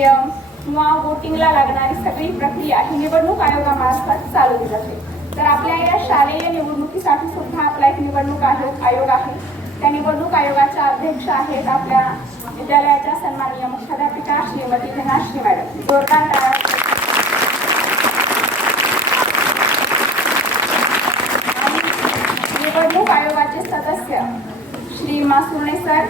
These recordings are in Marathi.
नियम किंवा वोटिंगला लागणारी सगळी प्रक्रिया ही निवडणूक आयोगामार्फत चालवली जाते। तर आपल्या या शालेय निवडणुकीसाठी सुद्धा आपला एक निवडणूक आयोग आहे। त्या निवडणूक आयोगाच्या अध्यक्ष आहेत आपल्या विद्यालयाच्या सन्माननीय मुख्याध्यापिका श्रीमती धनाश्री मॅडम। जोरदार टाळ्या। निवडणूक आयोगाचे सदस्य श्री मासुर्णे सर,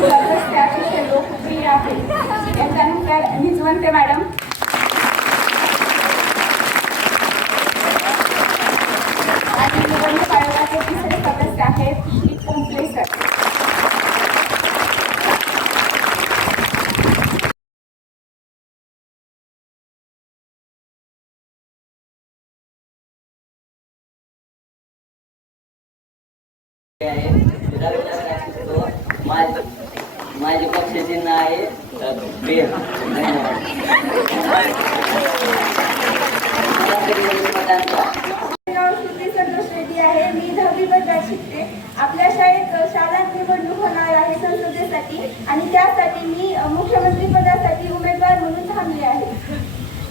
सदस्य अतिशय लोकप्रिय आहे। याच्यानंतर निजवंते मॅडम, आणि निवडणूक आयोगाचे तिसरे सदस्य आहेत श्री कोंपले सर। माझे पक्षाचे नाव आहे बेन। आहे, मी 10वी वर्गात शिकते। आपल्या शाळेत शाळा निवडणूक होणार आहे संसदेसाठी, आणि त्यासाठी मी मुख्यमंत्री पदासाठी उमेदवार म्हणून थांबले आहे।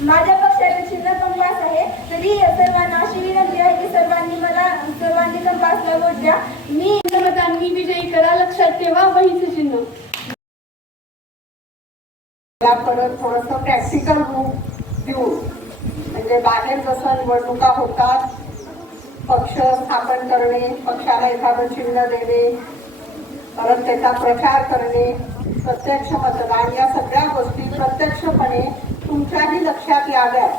माझ्या पक्षाचे चिन्ह कंपास आहे। तरी सर्वांना अशी विनंती आहे की सर्वांनी कंपासला वोट द्या। मी मतांनी विजयी करा, लक्षात ठेवा वहीचं चिन्ह। परत थोडंसं प्रॅक्टिकल रूप देऊन, म्हणजे बाहेर जसं निवडणुका होतात, पक्ष स्थापन करणे, पक्षाला एखादं चिन्ह देणे, परत त्याचा प्रचार करणे, प्रत्यक्ष मतदान, या सगळ्या गोष्टी प्रत्यक्षपणे तुमच्याही लक्षात याव्यात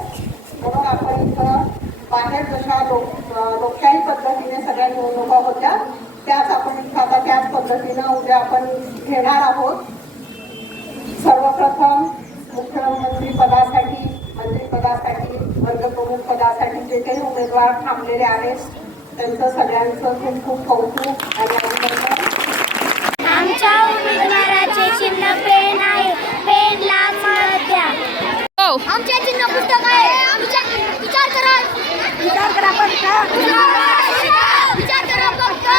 म्हणून आपण इथं बाहेर जशा लोकशाही पद्धतीने सगळ्या निवडणुका होत्या त्याच आपण इथं आता त्याच पद्धतीनं उद्या आपण घेणार आहोत। सर्वप्रथम मुख्यमंत्री पदासाठी, मंत्रिपदासाठी, वर्गप्रमुख पदासाठी जे काही उमेदवार थांबलेले आहेत त्यांचं सगळ्यांचं खूप खूप कौतुक आणि अभिनंदन। आमच्या उमेदवाराचे चिन्ह पेन आहे, पेनला मत द्या। आमचे चिन्ह पुस्तक आहे, विचार करा पक्का, विचार करा पक्का।